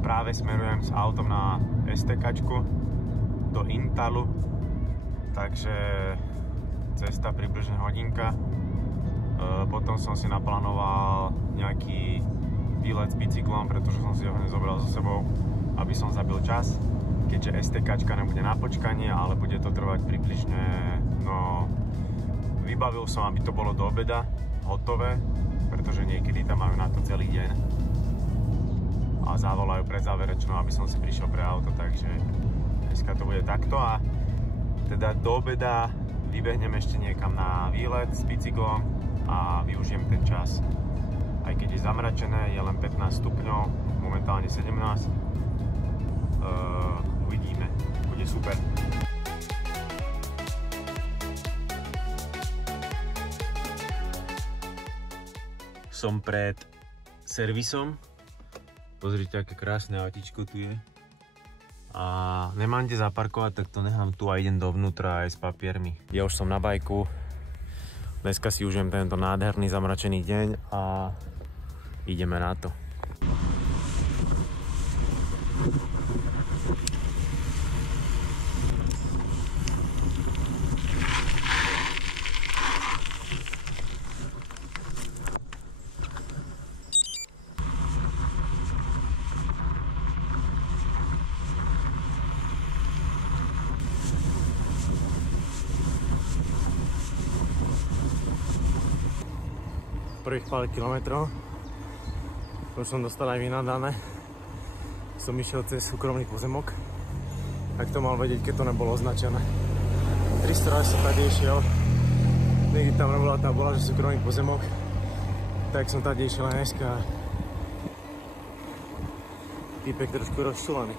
práve smerujem s autom na STKčku do Intalu, takže cesta približne hodinka. Potom som si naplánoval nejaký výlet s bicyklom, pretože som si ho nezobral so sebou, aby som zabil čas, keďže STKčka nebude na počkanie, ale bude to trvať približne, no vybavil som, aby to bolo do obeda hotové, pretože niekedy tam majú na to celý deň a zavolajú pred záverečnou, aby som si prišiel pre auto, takže dneska to bude takto a teda do obeda vybehnem ešte niekam na výlet s bicyklom a využijem ten čas. Aj keď je zamračené, je len 15 stupňov, momentálne 17. Uvidíme, bude super. Som pred servisom. Pozrite, aké krásne autíčko tu je. A nemám kde zaparkovať, tak to nechám tu a idem dovnútra aj s papiermi. Ja už som na bajku. Dneska si užijem tento nádherný zamračený deň a ideme na to. Prvých pár kilometrov už som dostal aj vynadané. Som išiel cez súkromný pozemok, tak to mal vedieť, keď to nebolo označené. 300 razy som tady išiel, niekdy tam nebola, tam bola, že súkromný pozemok, tak som tady išiel aj dneska. Týpek trošku rozčúlený.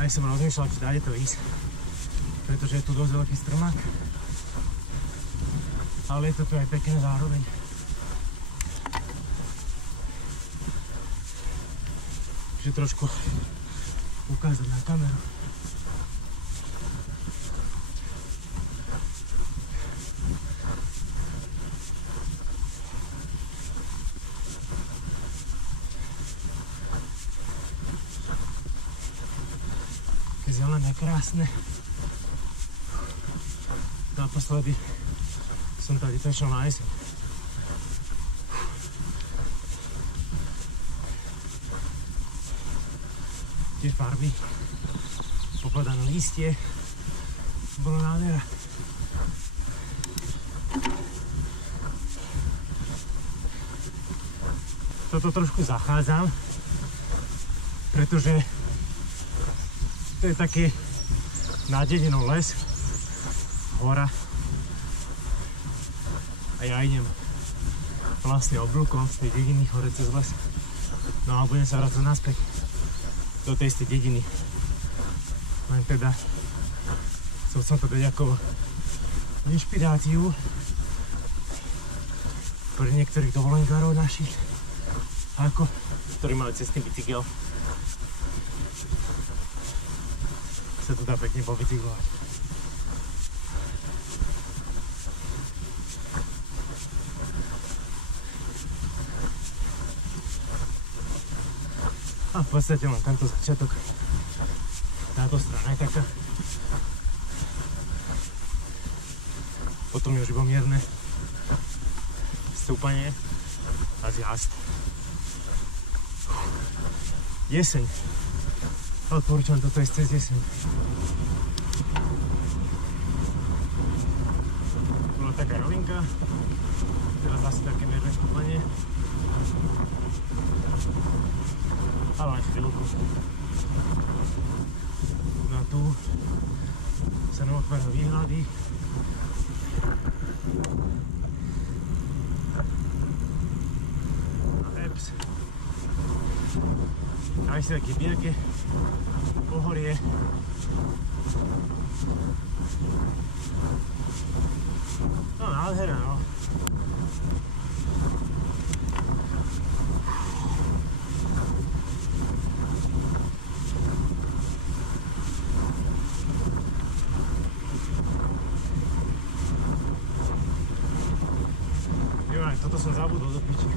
Aj som rozmýšľal, či dáde to ísť, pretože je tu dosť veľký stromák, ale je to tu aj pekné zároveň. Že trošku ukázať na kameru. Zelené, krásne. Naposledy som tady prešiel na jeseň. Tie farby, popadané lístie, bolo nádhera. Toto trošku zachádzam, pretože to je taký nad dedinou les, hora a ja idem vlastne oblúkom z tej dediny hore cez les. No a budem sa vrácať naspäť do tej istej dediny. Len teda som to dať ako inšpiráciu pre niektorých dovolenkárov našich, ktorí majú cestný bicykel. Sa tu dá pekne pobicyklovať. A v podstate mám tento začiatok. Táto strana je taká. Potom je už iba mierne stúpanie a zjazd. Jeseň. Odporúčam toto ísť cez jeseň. Bola taká rovinka, teraz zase také mierne stúpanie. ale len chvíľku. No a tu sa nám otvárajú výhľady. Eps. Aj si také bielke pohorie. No nádherná, no. Joj, toto som zabudol do piči.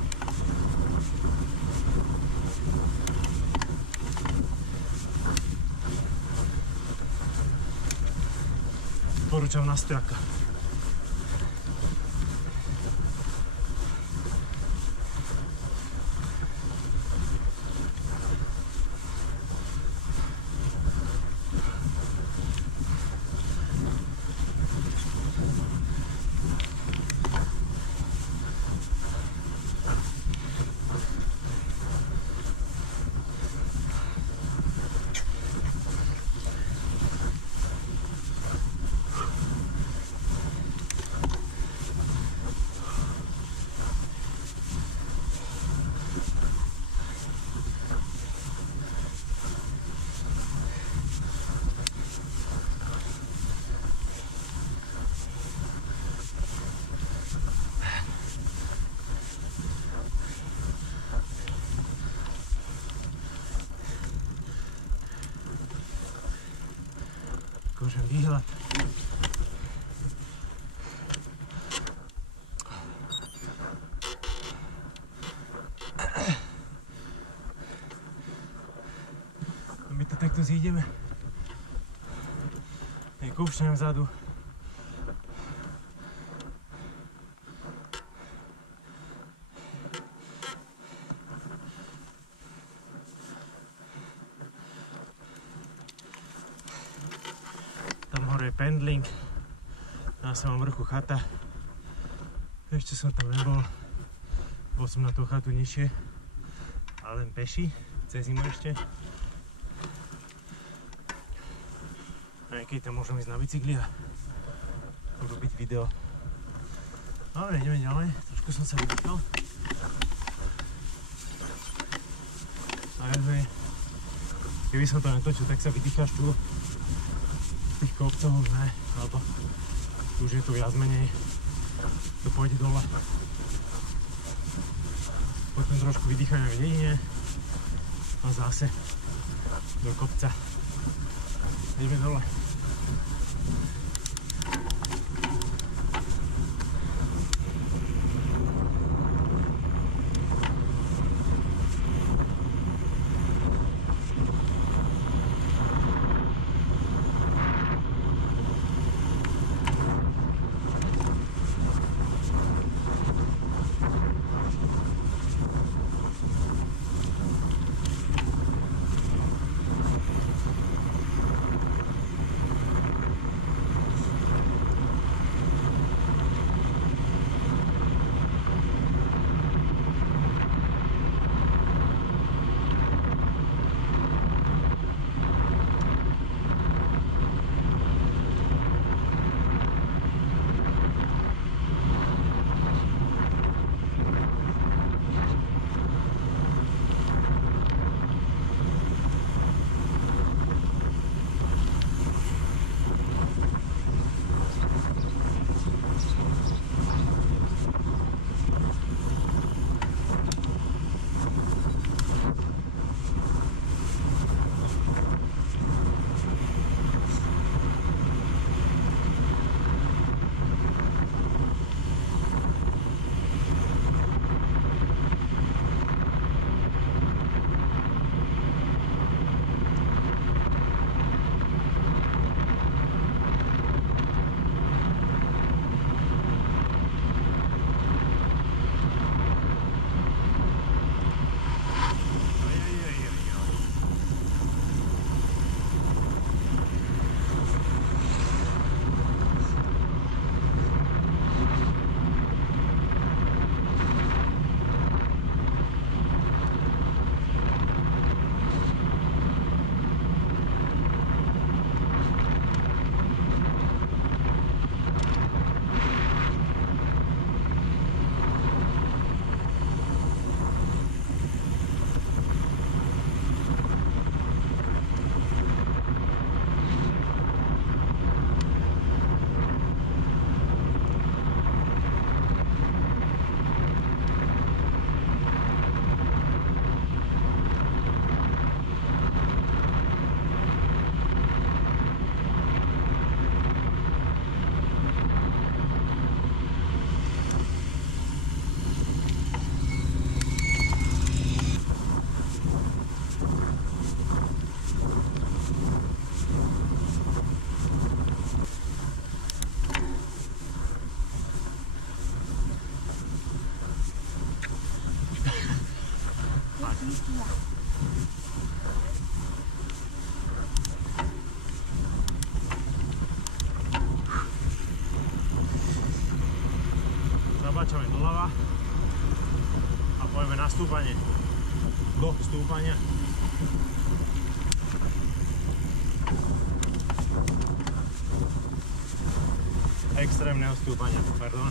Porúčam na spiaka. Akože výhľad. A my to takto zídeme. Aj kúpšnem vzadu. Tam hore je pendling, na samom vrchu chata. Ešte som tam nebol, bol som na tú chatu nižšie, ale len peši, cez zimu ešte. A keď tam môžem ísť na bicykli a urobiť video. Dobre, ideme ďalej, trošku som sa vydýchal. A keby som to netočil, tak sa vydýcháš tu. Tých kopcov, ne, alebo už je to viac menej, to pôjde dole. Potom trošku vydýchame v dedine a zase do kopca. Ideme dole. Zabačame doľava a pojeme na stúpanie. Do stúpania. Extrémneho stúpania, pardon.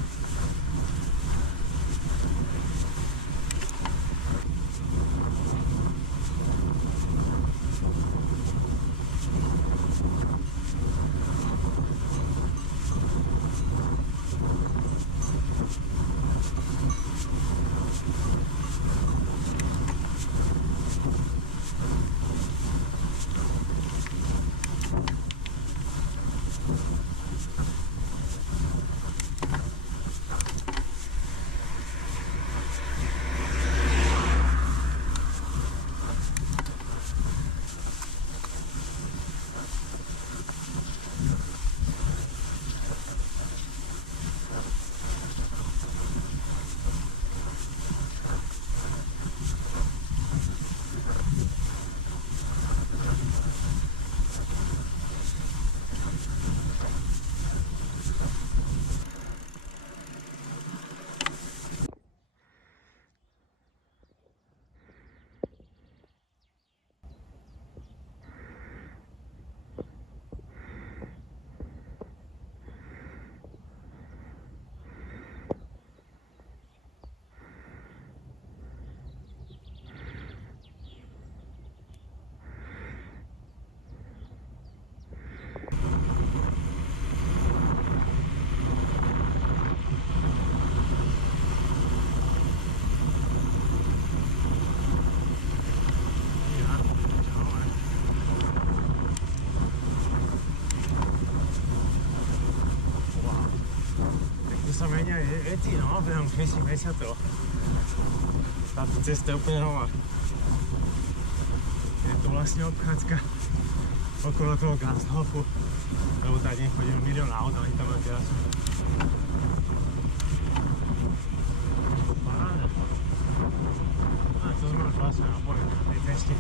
Sa menia veci, no, behom 6 mesiacov. Táto cesta je úplne nová. Je to vlastne obchádzka okolo toho Gasthofu, lebo tady chodil milión aut, oni tam majú terasu. Paráda. A to sme už vlastne napojili na tej ceste.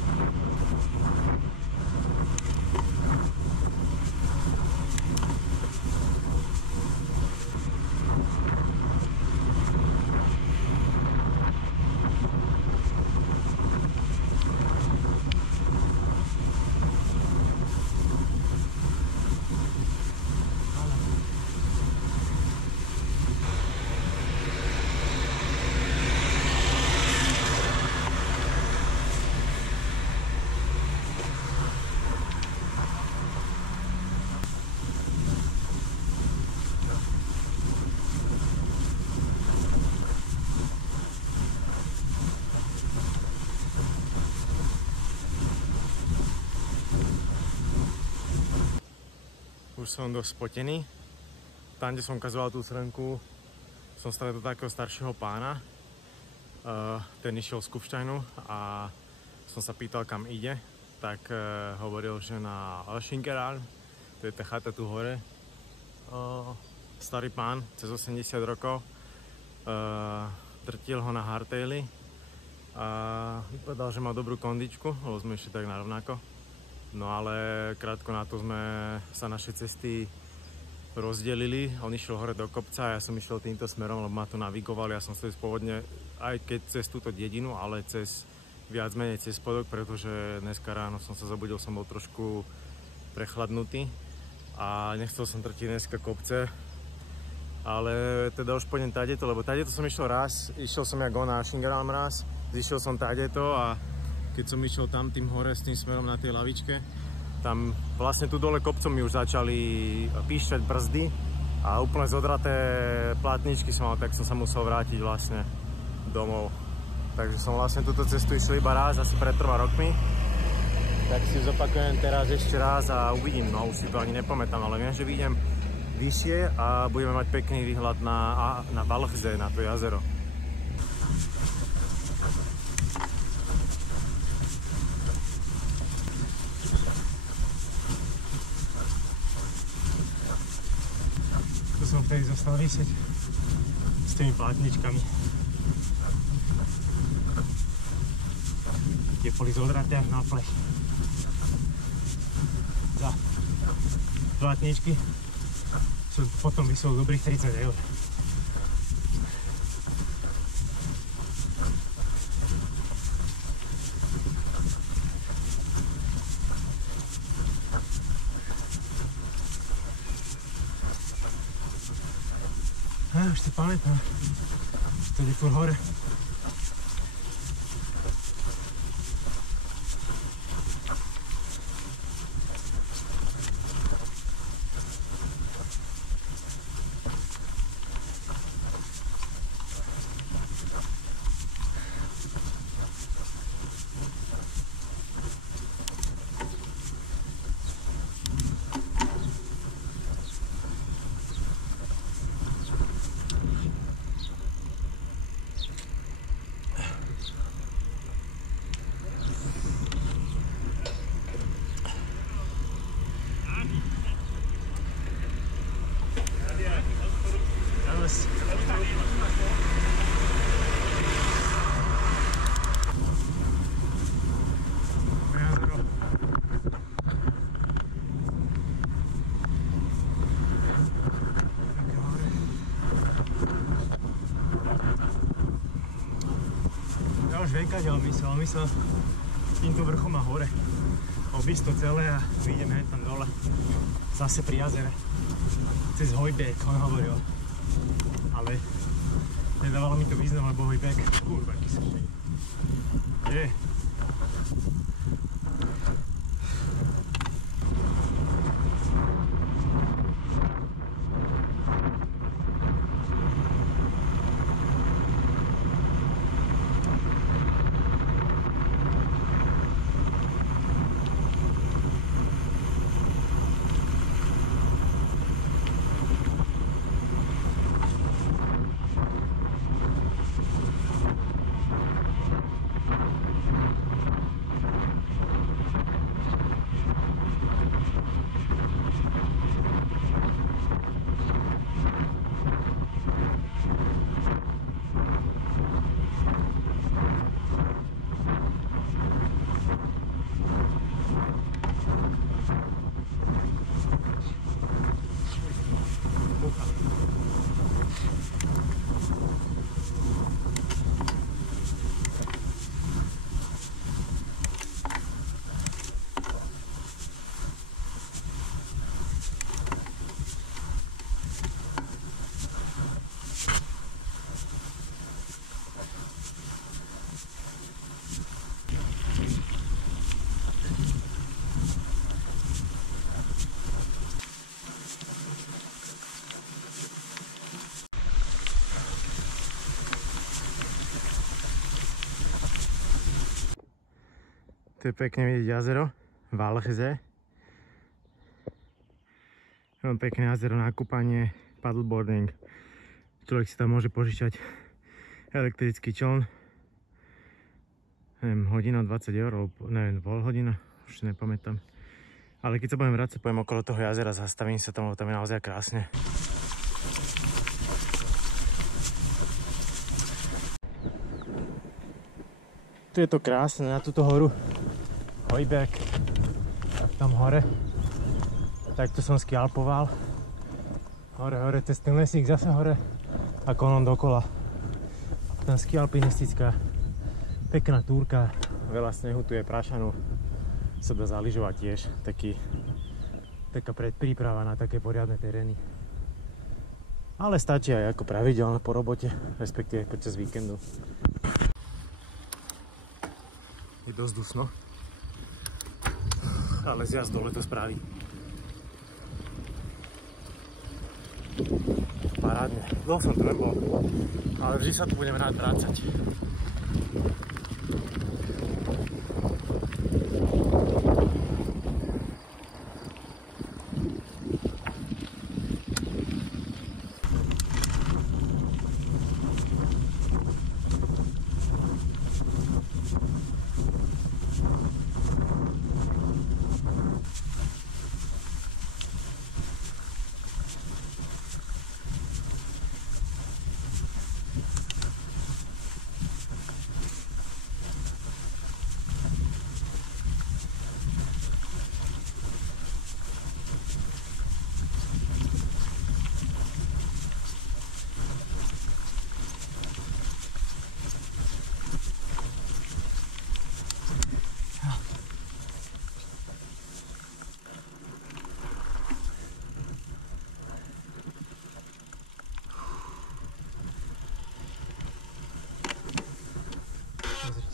Už som dosť spotený. Tam, kde som ukazoval tú srnku, som stretol takého staršieho pána. Ten išiel z Kufsteinu a som sa pýtal, kam ide. Tak hovoril, že na Alšingerál, to je tá chata tu hore. Starý pán, cez 80 rokov. Drtil ho na hardtaily a vypadal, že má dobrú kondičku, lebo sme ešte tak narovnako. No ale krátko na to sme sa naše cesty rozdelili. On išiel hore do kopca a ja som išiel týmto smerom, lebo ma to navigovali. Ja som chcel pôvodne, aj keď cez túto dedinu, ale cez viac menej cez spodok, pretože dneska ráno som sa zobudil, som bol trošku prechladnutý a nechcel som trtiť dneska kopce. Ale teda už pôjdem tadeto, lebo tadeto som išiel raz, išiel som jak on na Šingerálm raz, zišiel som tadeto a keď som išiel tam tým hore s tým smerom na tej lavičke, tam vlastne tu dole kopcom mi už začali píšťať brzdy a úplne zodraté platničky som mal, tak som sa musel vrátiť vlastne domov. Takže som vlastne túto cestu išiel iba raz, asi pred 3 rokmi. Tak si ju zopakujem teraz ešte raz a uvidím, no už si to ani nepamätám, ale viem, že vyjdem vyššie a budeme mať pekný výhľad na Walchsee, na to jazero. Som vtedy zostal vysieť s tými platničkami. Tie boli zodraté až na plech. Za zlatničky som potom vysol dobrých 30 eur. Už si pamätám, to je furt hore. Už viem, kade on myslel týmto vrchom a hore. Obísť to celé a vyjdeme tam dole. Zase pri jazere. Cez Hojbek, on hovoril. Ale nedávalo mi to význam, lebo Hojbek, kurva, aký som šej. Je. Tu je pekne vidieť jazero, Valchze. Veľmi pekné jazero na kúpanie, paddleboarding. Človek si tam môže požičať elektrický čln. Neviem, hodina 20 eur, neviem, pol hodina, už si nepamätám. Ale keď sa budem vrácať, pojem okolo toho jazera, zastavím sa tam, lebo tam je naozaj krásne. Tu je to krásne, na túto horu. Hojbek, tam hore. Takto som skialpoval. Hore, cez ten lesík zase hore a konom dokola. Tam skialpinistická, pekná túrka, veľa snehu, tu je prašanu. Sa dá zaližovať tiež, taká predpríprava na také poriadne terény. Ale stačí aj ako pravidelne po robote, respektíve počas víkendu. Je dosť dusno, ale zjazd dole to spraví. Parádne. Dlho som tu nebol, ale vždy sa tu budeme rád vrácať.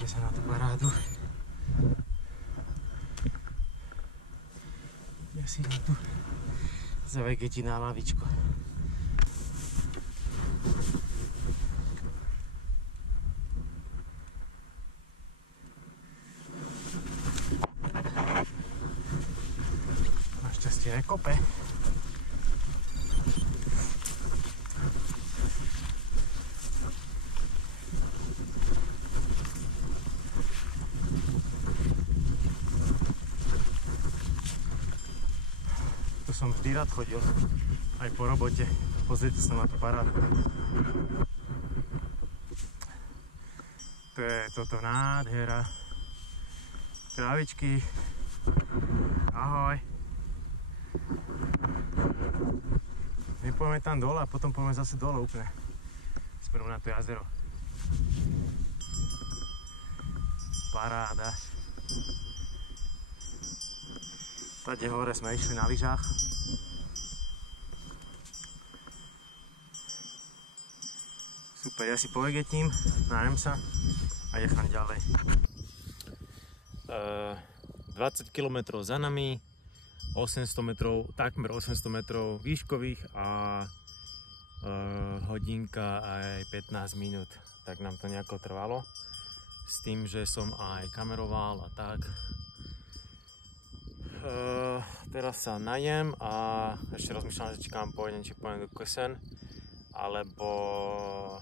sa na tú parádu. Ja si idem tu zavegetiť na lavičku. Našťastie nekope. Tu som vždy rád chodil, aj po robote. Pozrite sa na tú parádku. To je toto nádhera. Trávičky. Ahoj. My pôjdeme tam dole a potom pôjdeme zase dole úplne. Smerom na to jazero. Paráda. Tade hore sme išli na lyžách. Super, ja si povegetím, nájem sa a idem ďalej. 20 km za nami, 800 metrov, takmer 800 metrov výškových a hodinka aj 15 minút. Tak nám to nejako trvalo. S tým, že som aj kameroval a tak. Teraz sa najem a ešte rozmýšľam, či kam pôjdem, či pôjdem do Kösen, alebo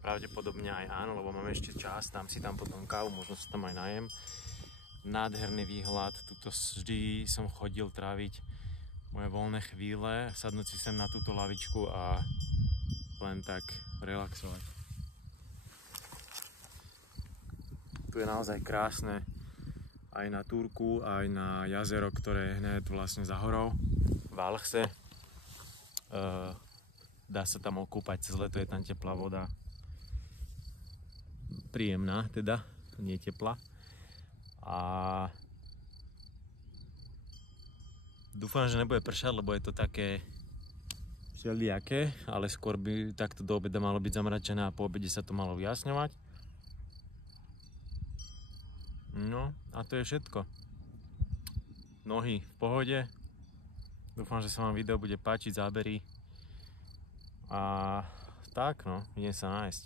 pravdepodobne aj áno, lebo máme ešte čas, dám si tam potom kávu, možno sa tam aj najem. Nádherný výhľad, tuto vždy som chodil tráviť moje voľné chvíle, sadnúť si sem na túto lavičku a len tak relaxovať. Tu je naozaj krásne. Aj na Turku, aj na jazero, ktoré je hneď vlastne za horou, v Alchse. Dá sa tam okúpať, cez leto je tam teplá voda. Príjemná teda, nie teplá. A dúfam, že nebude pršať, lebo je to také všelijaké, ale skôr by takto do obeda malo byť zamračené a po obede sa to malo vyjasňovať. No a to je všetko. Nohy v pohode. Dúfam, že sa vám video bude páčiť, zábery. A tak no, idem sa nájsť.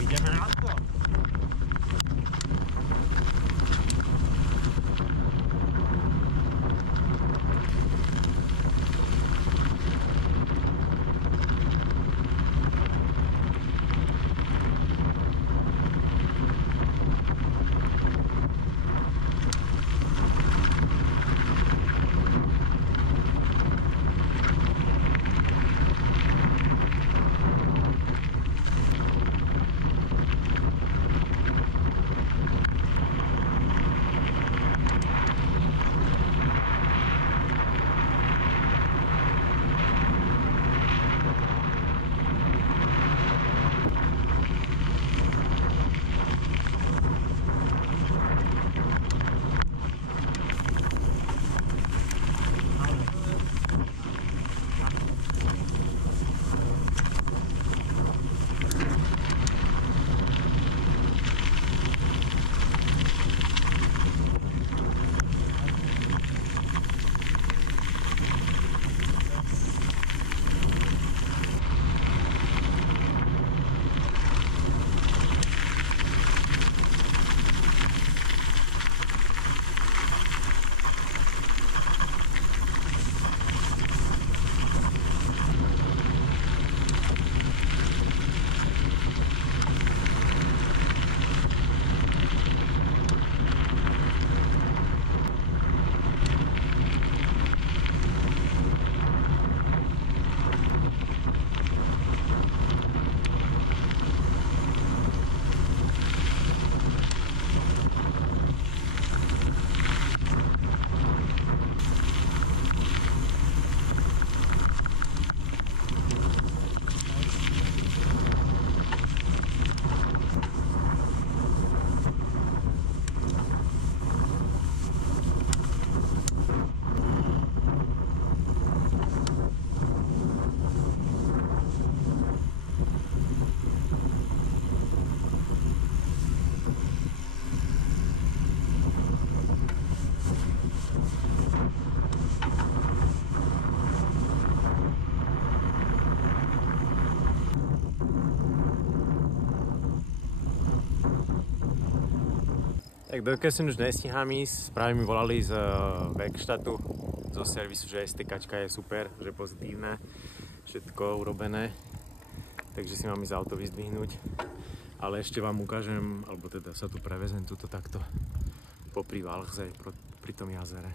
Ideme na to! Tak do Kösen už nestíham ísť, práve mi volali z Werkstattu, zo servisu, že STKčka je super, že pozitívne, všetko urobené, takže si mám ísť auto vyzdvihnúť, ale ešte vám ukážem, alebo teda sa tu prevezem tuto takto popri Walchsee, pri tom jazere.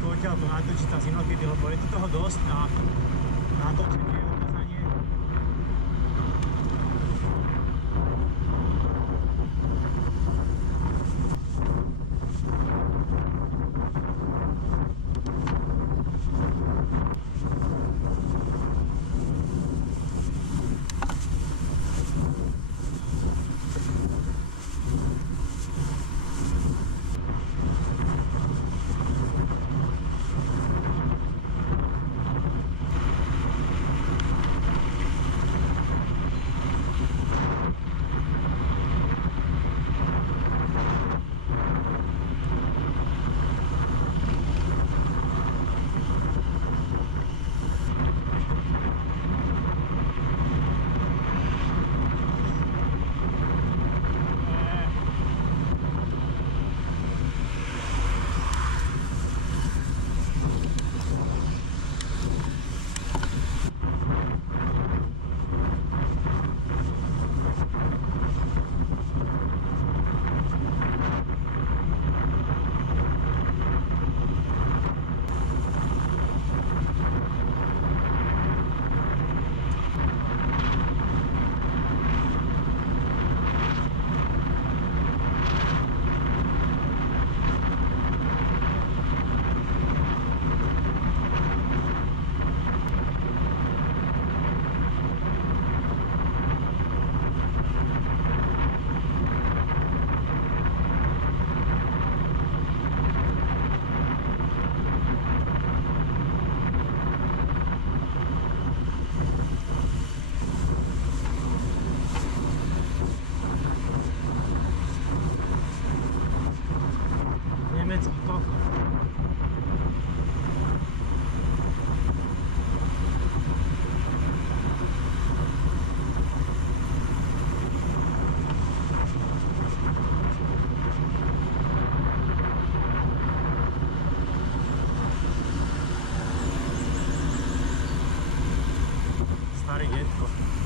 Odtiaľ to natočiť sa z inokedy, lebo je toho dosť na natočenie, ukázanie.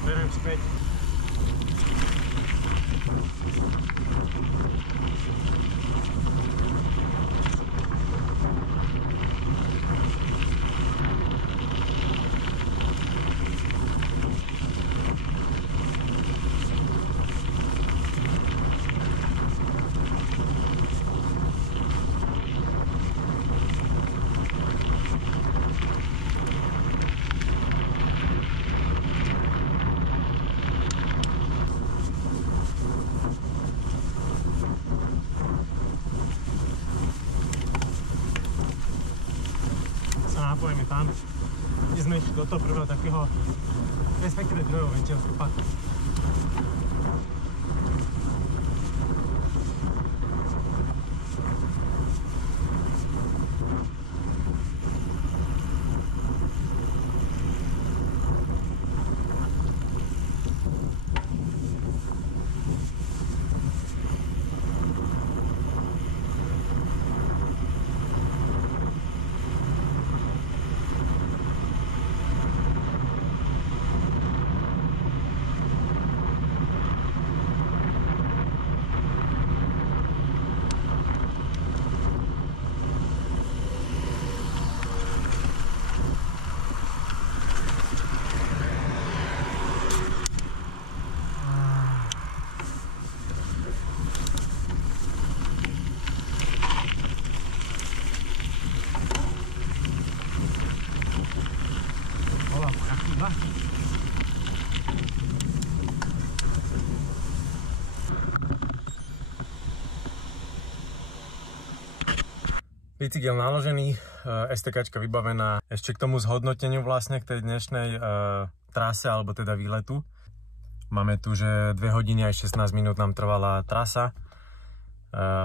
Berem späť. Napojeme tam, kde sme išli do toho prvého takého, respektíve druhého väčšieho stupa. Bicykel naložený, STKčka vybavená. Ešte k tomu zhodnoteniu vlastne, k tej dnešnej trase, alebo teda výletu. Máme tu, že 2 hodiny aj 16 minút nám trvala trasa.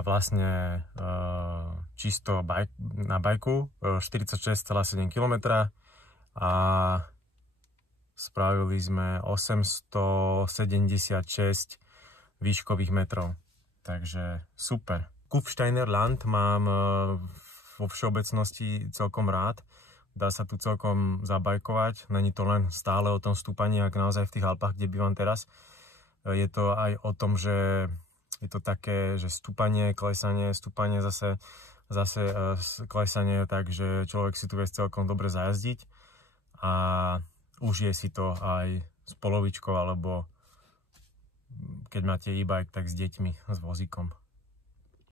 Vlastne čisto na bajku, 46,7 km a spravili sme 876 výškových metrov. Takže super. Kufsteiner Land mám vo všeobecnosti celkom rád. Dá sa tu celkom zabajkovať. Není to len stále o tom stúpaní, ako naozaj v tých Alpách, kde bývam teraz. Je to aj o tom, že je to také, že stúpanie, klesanie, stúpanie, zase klesanie, takže človek si tu vie celkom dobre zajazdiť a užije si to aj s polovičkou, alebo keď máte e-bike, tak s deťmi, s vozíkom.